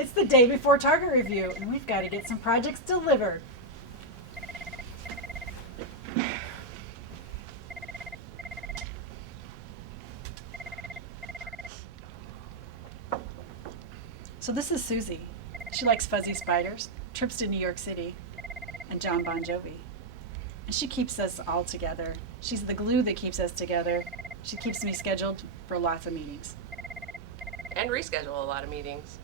It's the day before target review, and we've got to get some projects delivered. So this is Susie. She likes fuzzy spiders, trips to New York City, and John Bon Jovi. And she keeps us all together. She's the glue that keeps us together. She keeps me scheduled for lots of meetings. And reschedule a lot of meetings.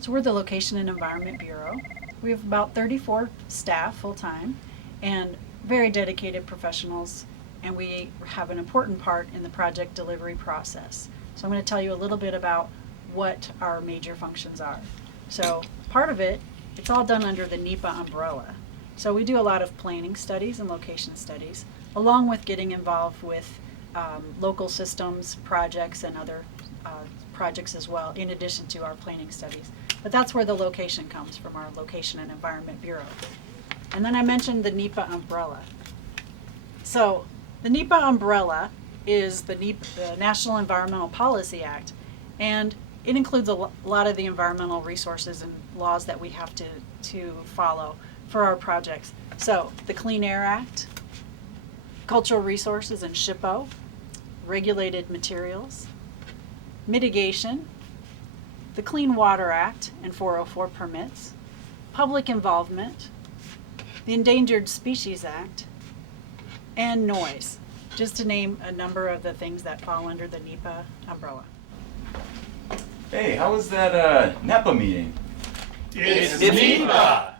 So we're the Location and Environment Bureau. We have about 34 staff full-time and very dedicated professionals, and we have an important part in the project delivery process. So I'm going to tell you a little bit about what our major functions are. So part of it, it's all done under the NEPA umbrella. So we do a lot of planning studies and location studies, along with getting involved with local systems, projects, and other projects as well, in addition to our planning studies. But that's where the location comes from, our Location and Environment Bureau. And then I mentioned the NEPA umbrella. So the NEPA umbrella is the National Environmental Policy Act, and it includes a lot of the environmental resources and laws that we have to follow for our projects. So the Clean Air Act, Cultural Resources and SHPO, Regulated Materials, Mitigation, the Clean Water Act and 404 permits, public involvement, the Endangered Species Act, and noise, just to name a number of the things that fall under the NEPA umbrella. Hey, how was that NEPA meeting? It's NEPA!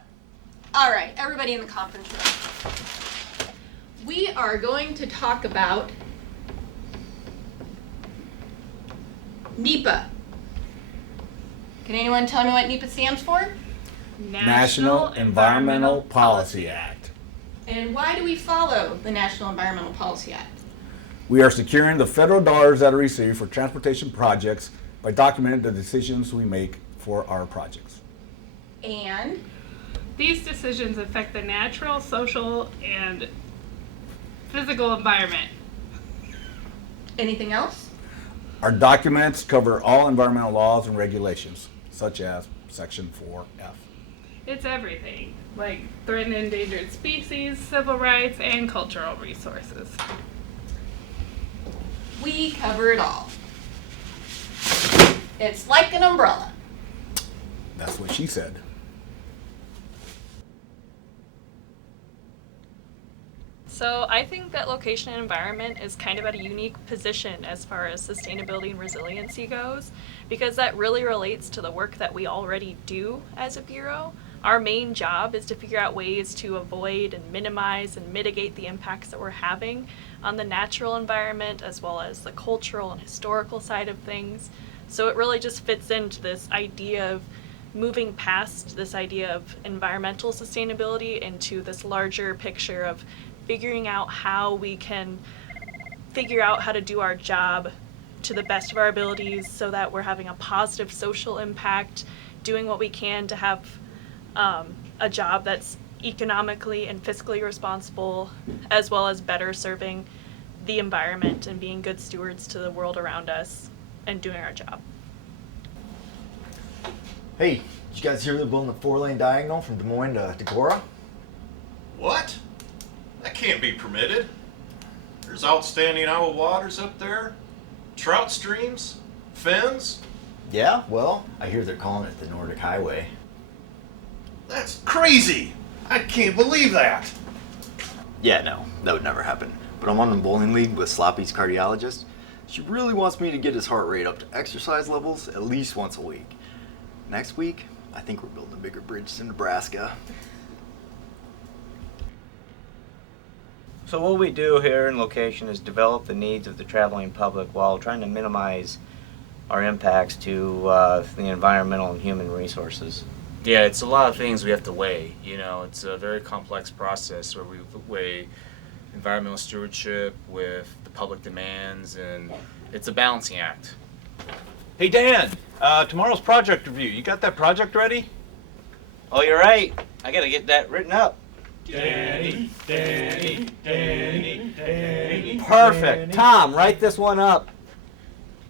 All right, everybody in the conference room. We are going to talk about NEPA. Can anyone tell me what NEPA stands for? National Environmental Policy Act. And why do we follow the National Environmental Policy Act? We are securing the federal dollars that are received for transportation projects by documenting the decisions we make for our projects. And these decisions affect the natural, social, and physical environment. anything else? Our documents cover all environmental laws and regulations, such as Section 4F. It's everything, like threatened and endangered species, civil rights, and cultural resources. We cover it all. It's like an umbrella. That's what she said. So I think that location and environment is kind of at a unique position as far as sustainability and resiliency goes, because that really relates to the work that we already do as a bureau. Our main job is to figure out ways to avoid and minimize and mitigate the impacts that we're having on the natural environment as well as the cultural and historical side of things. So it really just fits into this idea of moving past this idea of environmental sustainability into this larger picture of figuring out how we can figure out how to do our job to the best of our abilities so that we're having a positive social impact, doing what we can to have a job that's economically and fiscally responsible, as well as better serving the environment and being good stewards to the world around us and doing our job. Hey, did you guys hear they're building a 4-lane diagonal from Des Moines to Decorah? What? That can't be permitted. There's outstanding Iowa waters up there, trout streams, fens. Yeah, well, I hear they're calling it the Nordic Highway. That's crazy. I can't believe that. Yeah, no, that would never happen. But I'm on the bowling league with Sloppy's cardiologist. She really wants me to get his heart rate up to exercise levels at least once a week. Next week, I think we're building a bigger bridge to Nebraska. So what we do here in location is develop the needs of the traveling public while trying to minimize our impacts to the environmental and human resources. Yeah, it's a lot of things we have to weigh. You know, it's a very complex process where we weigh environmental stewardship with the public demands, and it's a balancing act. Hey Dan, tomorrow's project review. You got that project ready? Oh, you're right. I gotta get that written up. Danny. Perfect. Tom, write this one up.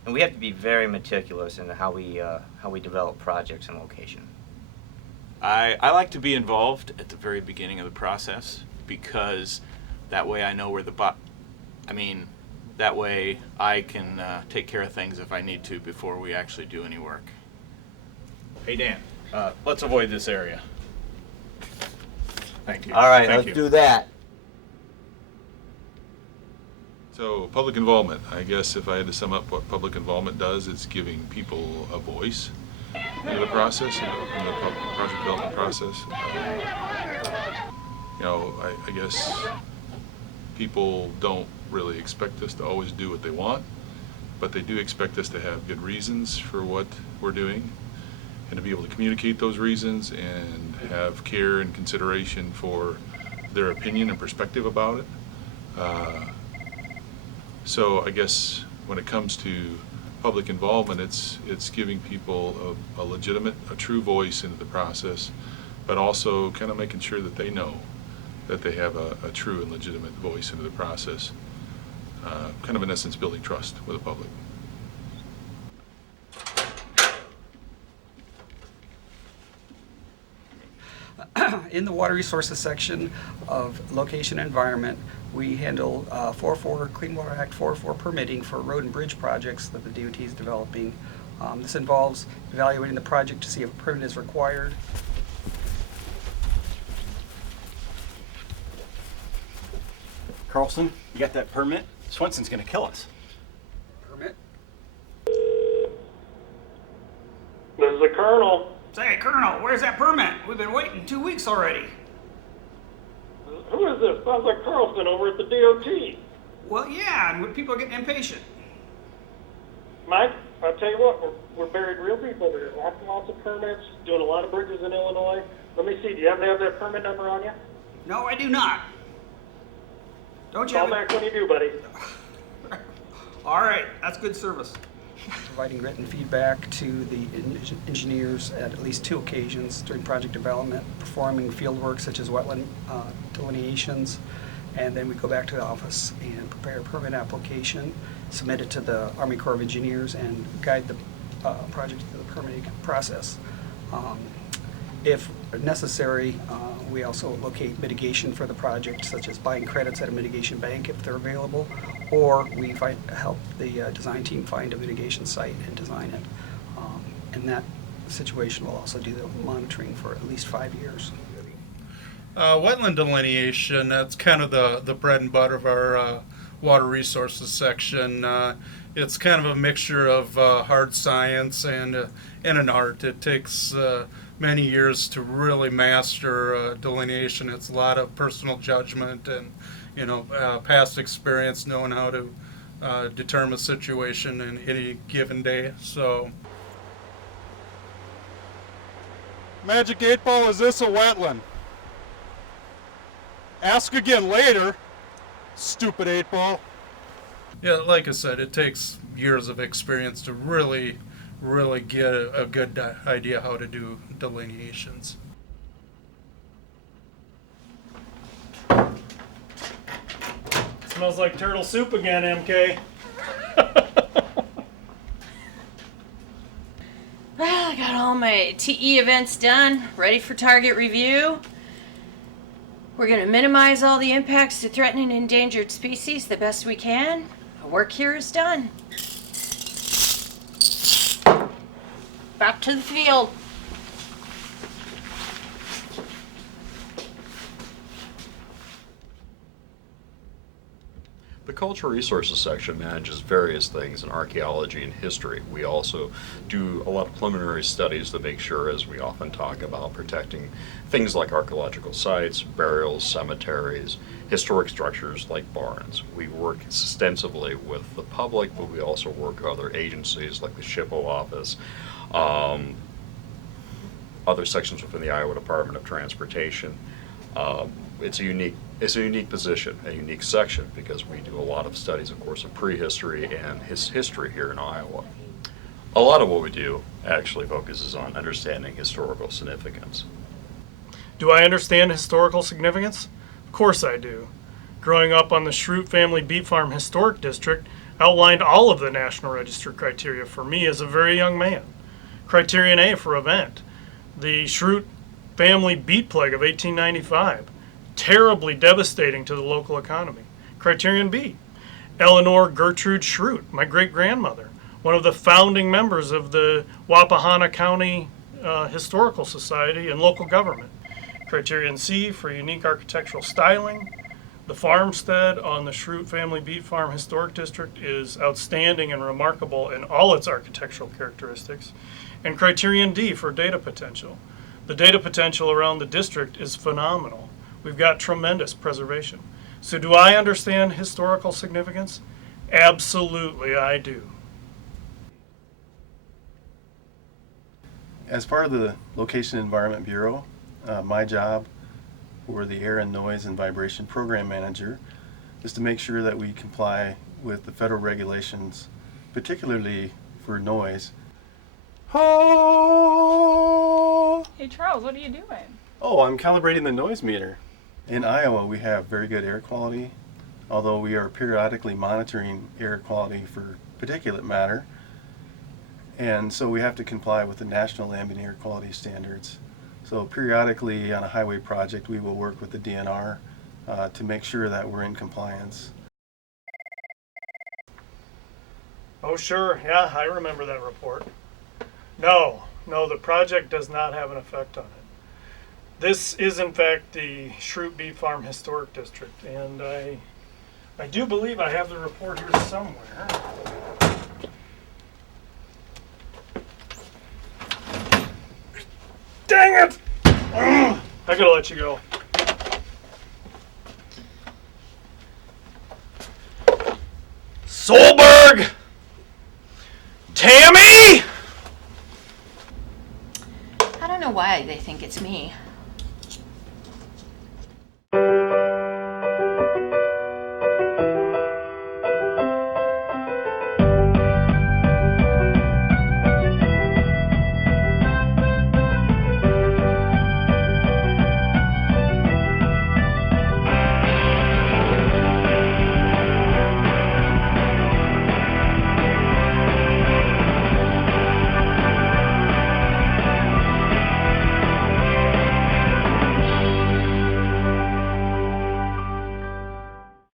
And we have to be very meticulous in how we develop projects and location. I like to be involved at the very beginning of the process because that way I know where that way I can take care of things if I need to before we actually do any work. Hey Dan, let's avoid this area. Thank you. All right, Thank let's you. do that. So public involvement, I guess if I had to sum up what public involvement does, it's giving people a voice in the process, in the project development process. I guess people don't really expect us to always do what they want, but they do expect us to have good reasons for what we're doing and to be able to communicate those reasons and have care and consideration for their opinion and perspective about it. So I guess when it comes to public involvement, it's giving people a legitimate, a true voice into the process, but also kind of making sure that they know that they have a true and legitimate voice into the process. Kind of in essence building trust with the public. In the water resources section of location and environment, we handle 4.4 Clean Water Act 4.4 permitting for road and bridge projects that the DOT is developing. This involves evaluating the project to see if a permit is required. Carlson, you got that permit? Swenson's gonna kill us. Permit? This is the Colonel. Say, Colonel, where's that permit? We've been waiting 2 weeks already. Who is this? Sounds like Carlson over at the DOT. Well, yeah, and people are getting impatient. Mike, I'll tell you what, we're buried real deep over here. Lots and lots of permits, doing a lot of bridges in Illinois. Let me see, do you happen to have that permit number on you? No, I do not. Don't you Call have back when you do, buddy. All right, that's good service. Providing written feedback to the engineers at least 2 occasions during project development, performing field work such as wetland delineations, and then we go back to the office and prepare a permit application, submit it to the Army Corps of Engineers, and guide the project through the permitting process. If necessary, we also locate mitigation for the project, such as buying credits at a mitigation bank if they're available, or we help the design team find a mitigation site and design it. In that situation, we'll also do the monitoring for at least 5 years. Wetland delineation, that's kind of the bread and butter of our water resources section. It's kind of a mixture of hard science and an art. It takes many years to really master delineation. It's a lot of personal judgment and past experience, knowing how to determine a situation in any given day. So, Magic 8 Ball, is this a wetland? Ask again later, stupid 8 Ball. yeah, like I said, it takes years of experience to really get a good idea how to do delineations. Smells like turtle soup again, MK. Well, I got all my TE events done, ready for target review. We're going to minimize all the impacts to threatened and endangered species the best we can. Our work here is done. Back to the field. The Cultural Resources section manages various things in archaeology and history. We also do a lot of preliminary studies to make sure, as we often talk about, protecting things like archaeological sites, burials, cemeteries, historic structures like barns. We work extensively with the public, but we also work with other agencies like the SHPO office, other sections within the Iowa Department of Transportation. It's a unique position, a unique section, because we do a lot of studies, of course, of prehistory and history here in Iowa. A lot of what we do actually focuses on understanding historical significance. Do I understand historical significance? Of course I do. Growing up on the Schrute Family Beet Farm Historic District outlined all of the National Register criteria for me as a very young man. Criterion A for event: the Schrute Family Beet Plague of 1895. Terribly devastating to the local economy. Criterion B: Eleanor Gertrude Schrute, my great-grandmother, one of the founding members of the Wapahana County Historical Society and local government. Criterion C for unique architectural styling. The farmstead on the Schrute Family Beet Farm Historic District is outstanding and remarkable in all its architectural characteristics. And Criterion D for data potential. The data potential around the district is phenomenal. We've got tremendous preservation. So do I understand historical significance? Absolutely, I do. As part of the Location Environment Bureau, my job for the Air and Noise and Vibration Program Manager is to make sure that we comply with the federal regulations, particularly for noise. Hey Charles, what are you doing? Oh, I'm calibrating the noise meter. In Iowa, we have very good air quality, although we are periodically monitoring air quality for particulate matter. And so we have to comply with the National Ambient Air Quality Standards. So periodically on a highway project, we will work with the DNR to make sure that we're in compliance. Oh sure, yeah, I remember that report. No, the project does not have an effect on it. This is in fact the Schrute Beet Farm Historic District, and I do believe I have the report here somewhere. Dang it! Ugh, I gotta let you go. Solberg! Tammy! I don't know why they think it's me.